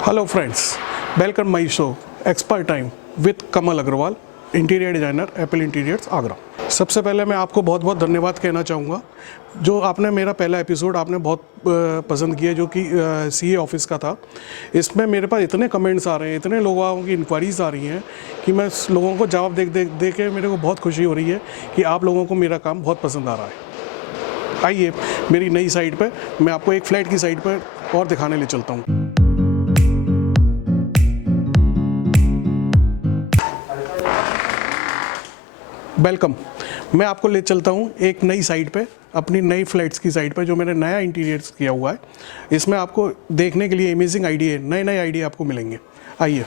Hello friends, welcome my show expert time with Kamal Agarwal, interior designer, Apple Interiors, Agra. सबसे पहले मैं आपको बहुत बहुत धन्यवाद कहना चाहूँगा। जो आपने मेरा पहला एपिसोड आपने बहुत पसंद किया, जो कि सीए ऑफिस का था। इसमें मेरे पास इतने कमेंट्स आ रहे हैं, इतने लोगों की इंक्वायरीज़ आ रही हैं कि मैं लोगों को जवाब दे के मेरे को बहुत खुशी हो रही है कि आप लोगों को मेरा काम बहुत पसंद आ रहा है। आइए मेरी नई साइट पर मैं आपको एक फ्लैट की साइट पर और दिखाने ले चलता हूँ। वेलकम, मैं आपको ले चलता हूँ एक नई साइट पे, अपनी नई फ्लैट्स की साइट पे, जो मैंने नया इंटीरियर्स किया हुआ है। इसमें आपको देखने के लिए अमेजिंग आइडिया, नए आइडिया आपको मिलेंगे। आइए।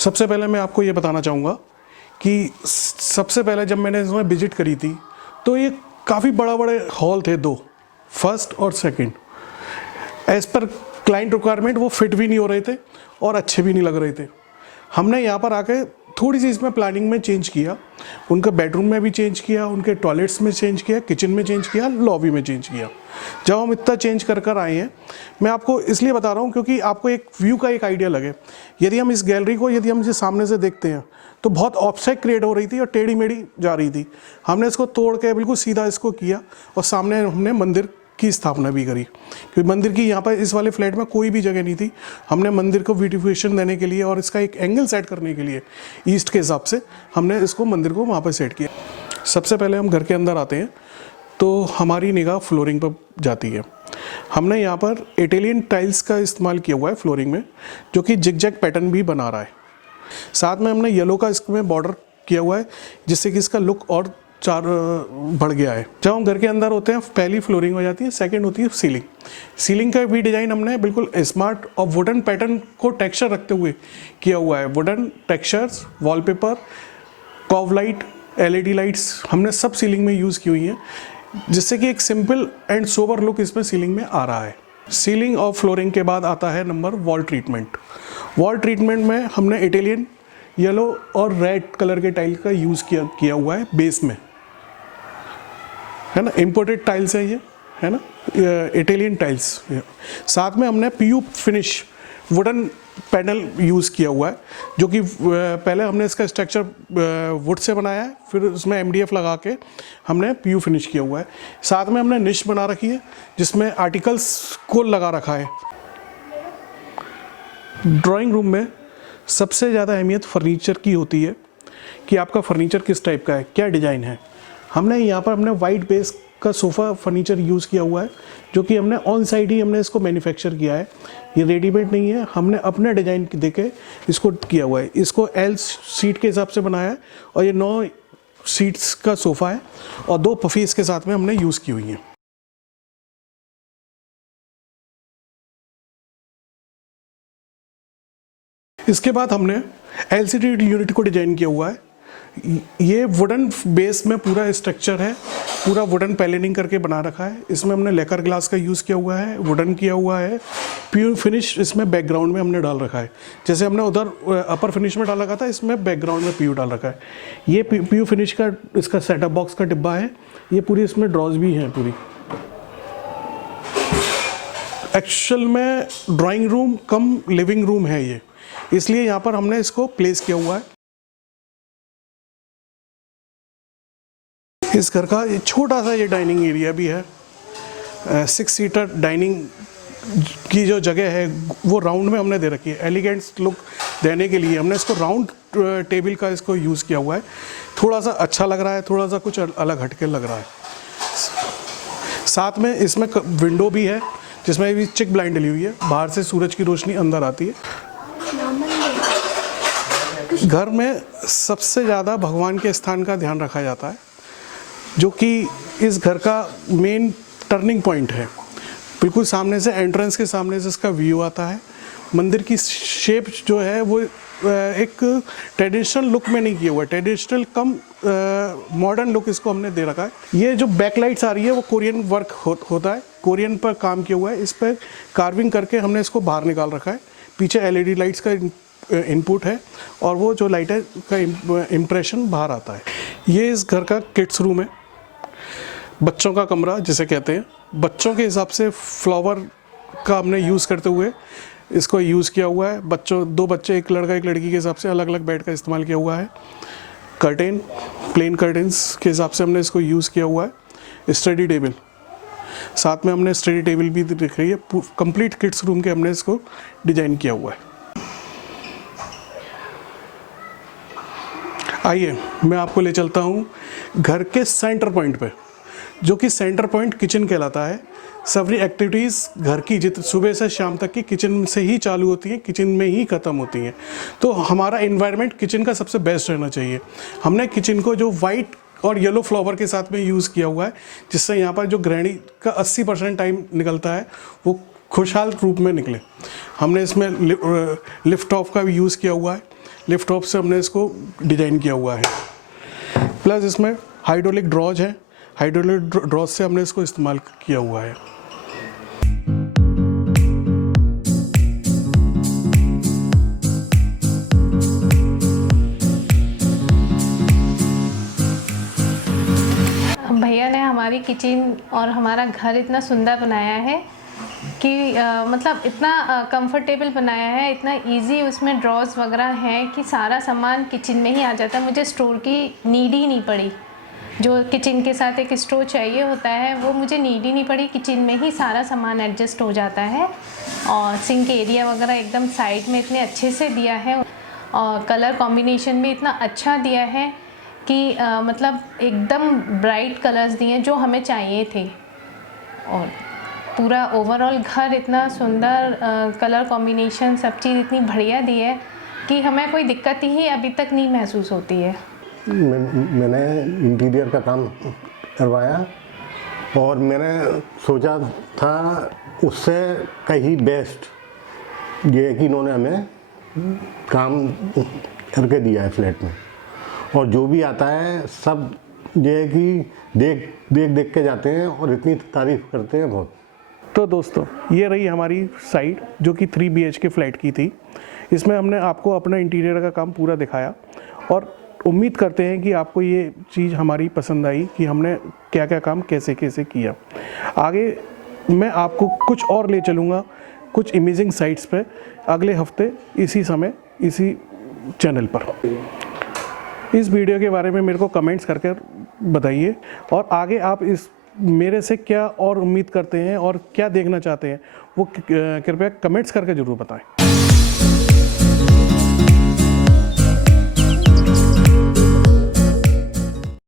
सबसे पहले मैं आपको ये बताना चाहूँगा कि सबसे पहले जब मैंने इसमें विजिट करी थी तो ये काफ़ी बड़े हॉल थे, दो, फर्स्ट और second. As per client requirement वो फिट भी नहीं हो रहे थे और अच्छे भी नहीं लग रहे थे। हमने यहाँ पर आके थोड़ी सी इसमें प्लानिंग में चेंज किया, उनके बेडरूम में भी चेंज किया, उनके टॉयलेट्स में चेंज किया, किचन में चेंज किया, लॉबी में चेंज किया। जब हम इतना चेंज कर आए हैं, मैं आपको इसलिए बता रहा हूँ क्योंकि आपको एक व्यू का एक आइडिया लगे। यदि हम इस गैलरी को यदि हम इसे सामने से देखते हैं तो बहुत ऑब्स्टेक क्रिएट हो रही थी और टेढ़ी मेढ़ी जा रही थी। हमने इसको तोड़ के बिल्कुल सीधा इसको किया और सामने हमने मंदिर की स्थापना भी करी, क्योंकि मंदिर की यहाँ पर इस वाले फ्लैट में कोई भी जगह नहीं थी। हमने मंदिर को ब्यूटिफिकेशन देने के लिए और इसका एक एंगल सेट करने के लिए ईस्ट के हिसाब से हमने इसको मंदिर को वहाँ पर सेट किया। सबसे पहले हम घर के अंदर आते हैं तो हमारी निगाह फ्लोरिंग पर जाती है। हमने यहाँ पर इटालियन टाइल्स का इस्तेमाल किया हुआ है फ्लोरिंग में, जो कि जिग-जैग पैटर्न भी बना रहा है। साथ में हमने येलो का इसमें बॉर्डर किया हुआ है, जिससे कि इसका लुक और चार बढ़ गया है। जब हम घर के अंदर होते हैं, पहली फ्लोरिंग हो जाती है, सेकंड होती है सीलिंग। सीलिंग का भी डिज़ाइन हमने बिल्कुल स्मार्ट और वुडन पैटर्न को टेक्सचर रखते हुए किया हुआ है। Wooden textures, wallpaper, cove light, LED lights हमने सब सीलिंग में यूज़ की हुई हैं, जिससे कि एक सिंपल एंड सोबर लुक इसमें सीलिंग में आ रहा है। सीलिंग और फ्लोरिंग के बाद आता है number wall treatment. Wall treatment में हमने इटालियन येलो और रेड कलर के टाइल का यूज़ किया हुआ है बेस में, है ना। इम्पोर्टेड टाइल्स है ये, है ना, इटालियन टाइल्स। साथ में हमने PU finish wooden panel use किया हुआ है, जो कि पहले हमने इसका स्ट्रक्चर वुड से बनाया है, फिर उसमें एमडीएफ लगा के हमने पीयू फिनिश किया हुआ है। साथ में हमने निश बना रखी है, जिसमें आर्टिकल्स को लगा रखा है। ड्राइंग रूम में सबसे ज़्यादा अहमियत फर्नीचर की होती है कि आपका फर्नीचर किस टाइप का है, क्या डिज़ाइन है। हमने यहाँ पर हमने वाइट बेस का सोफ़ा फर्नीचर यूज़ किया हुआ है, जो कि हमने ऑन साइड ही हमने इसको मैन्युफैक्चर किया है। ये रेडीमेड नहीं है, हमने अपने डिज़ाइन देके इसको किया हुआ है। इसको एल सीट के हिसाब से बनाया है और ये 9 सीट्स का सोफ़ा है और 2 पफ़ी इसके साथ में हमने यूज़ की हुई हैं। इसके बाद हमने एलसीडी यूनिट को डिज़ाइन किया हुआ है। ये वुडन बेस में पूरा स्ट्रक्चर है, पूरा वुडन पैलेनिंग करके बना रखा है। इसमें हमने लेकर ग्लास का यूज़ किया हुआ है, वुडन किया हुआ है, प्योर फिनिश इसमें बैकग्राउंड में हमने डाल रखा है। जैसे हमने उधर अपर फिनिश में डाल रखा था, इसमें बैकग्राउंड में प्योर डाल रखा है। ये प्योर फिनिश का इसका सेटअप बॉक्स का डिब्बा है। ये पूरी इसमें ड्रॉज भी हैं पूरी। एक्चुअल में drawing room cum living room है ये, इसलिए यहाँ पर हमने इसको प्लेस किया हुआ है। इस घर का ये छोटा सा ये डाइनिंग एरिया भी है। 6 सीटर डाइनिंग की जो जगह है वो राउंड में हमने दे रखी है। एलिगेंट लुक देने के लिए हमने इसको राउंड टेबल का इसको यूज़ किया हुआ है। थोड़ा सा अच्छा लग रहा है, थोड़ा सा कुछ अलग हटके लग रहा है। साथ में इसमें विंडो भी है, जिसमें भी चिक ब्लाइंड डली हुई है, बाहर से सूरज की रोशनी अंदर आती है। घर में सबसे ज़्यादा भगवान के स्थान का ध्यान रखा जाता है, जो कि इस घर का मेन टर्निंग पॉइंट है। बिल्कुल सामने से, एंट्रेंस के सामने से इसका व्यू आता है। मंदिर की शेप जो है वो एक ट्रेडिशनल लुक में नहीं किया हुआ है, ट्रेडिशनल कम मॉडर्न लुक इसको हमने दे रखा है। ये जो बैकलाइट्स आ रही है वो कोरियन वर्क होता है, कोरियन पर काम किया हुआ है। इस पर कार्विंग करके हमने इसको बाहर निकाल रखा है। पीछे एलईडी लाइट्स का इनपुट है और वो जो लाइट है का इम्प्रेशन बाहर आता है। ये इस घर का किड्स रूम है, बच्चों का कमरा जिसे कहते हैं। बच्चों के हिसाब से फ्लावर का हमने यूज़ करते हुए इसको यूज़ किया हुआ है। दो बच्चे, एक लड़का एक लड़की के हिसाब से अलग अलग बेड का इस्तेमाल किया हुआ है। कर्टेन, प्लेन कर्टेन्स के हिसाब से हमने इसको यूज़ किया हुआ है। स्टडी टेबल, साथ में हमने स्टडी टेबल भी दिख रही है। कंप्लीट किड्स रूम के हमने इसको डिजाइन किया हुआ है। आइए मैं आपको ले चलता हूँ घर के सेंटर पॉइंट पे, जो कि सेंटर पॉइंट किचन कहलाता है। सभी एक्टिविटीज़ घर की सुबह से शाम तक की किचन से ही चालू होती हैं, किचन में ही ख़त्म होती हैं। तो हमारा इन्वायरमेंट किचन का सबसे बेस्ट रहना चाहिए। हमने किचन को जो वाइट और येलो फ्लावर के साथ में यूज़ किया हुआ है, जिससे यहाँ पर जो गृहिणी का 80% टाइम निकलता है वो खुशहाल रूप में निकले। हमने इसमें लिफ्ट ऑफ का भी यूज़ किया हुआ है। लिफ्ट ऑफ से हमने इसको डिज़ाइन किया हुआ है। प्लस इसमें हाइड्रोलिक ड्रॉज है, हाइड्रोलिक ड्रॉज से हमने इसको इस्तेमाल किया हुआ है। भैया ने हमारी किचन और हमारा घर इतना सुंदर बनाया है कि मतलब इतना कंफर्टेबल बनाया है, इतना इजी उसमें ड्रॉज वगैरह हैं कि सारा सामान किचन में ही आ जाता है। मुझे स्टोर की नीड ही नहीं पड़ी। जो किचन के साथ एक स्टोर चाहिए होता है वो मुझे नीड ही नहीं पड़ी। किचन में ही सारा सामान एडजस्ट हो जाता है और सिंक एरिया वगैरह एकदम साइड में इतने अच्छे से दिया है और कलर कॉम्बिनेशन भी इतना अच्छा दिया है कि मतलब एकदम ब्राइट कलर्स दिए जो हमें चाहिए थे। और पूरा ओवरऑल घर इतना सुंदर, कलर कॉम्बिनेशन सब चीज़ इतनी बढ़िया दी है कि हमें कोई दिक्कत ही अभी तक नहीं महसूस होती है। मैंने इंटीरियर का काम करवाया और मैंने सोचा था उससे कहीं बेस्ट ये है कि इन्होंने हमें काम करके दिया है फ्लैट में। और जो भी आता है सब ये है कि देख के जाते हैं और इतनी तारीफ़ करते हैं बहुत। तो दोस्तों, ये रही हमारी साइट जो कि 3 BHK फ्लैट की थी। इसमें हमने आपको अपना इंटीरियर का काम पूरा दिखाया और उम्मीद करते हैं कि आपको ये चीज़ हमारी पसंद आई कि हमने क्या क्या काम कैसे कैसे किया। आगे मैं आपको कुछ और ले चलूँगा कुछ इमेजिंग साइट्स पे अगले हफ्ते इसी समय इसी चैनल पर। इस वीडियो के बारे में मेरे को कमेंट्स करके बताइए और आगे आप इस मेरे से क्या और उम्मीद करते हैं और क्या देखना चाहते हैं वो कृपया कमेंट्स करके ज़रूर बताएं।